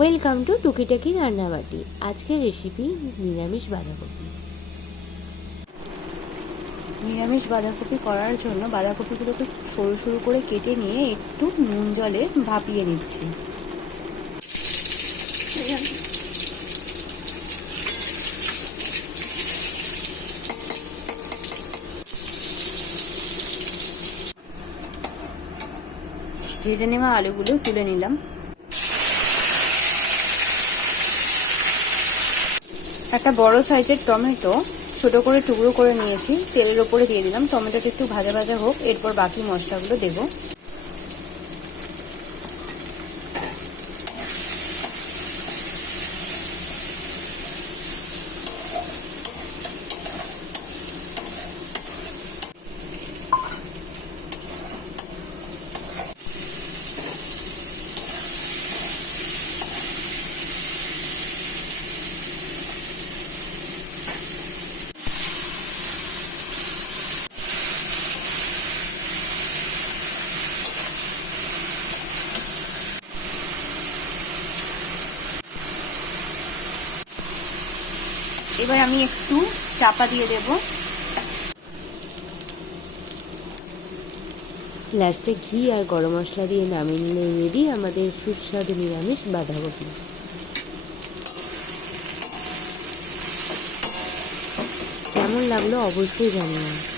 Welcome to টুকিটাকি রান্নাবাটি। আজকের recipe নিরামিষ বাঁধাকপি। নিরামিষ বাঁধাকপি করার জন্য বাঁধাকপিগুলোকে সরু সরু করে কেটে নিয়ে একটু নুন জলে ভাপিয়ে নিচ্ছি। ভেজে নেওয়া আলুগুলো তুলে নিলাম। একটা বড় সাইজের টমেটো ছোট করে টুকরো করে নিয়েছি, তেলের ওপরে দিয়ে দিলাম। টমেটোটা একটু ভাজা ভাজা হোক, এরপর বাকি মশলাগুলো দেবো। এবার আমি একটু চাপা দিয়ে দেব। লাস্টে ঘি আর গরম মশলা দিয়ে নামিয়ে নিলে রেডি আমাদের সুস্বাদু নিরামিষ বাঁধাকপি। কেমন লাগলো অবশ্যই জানিও।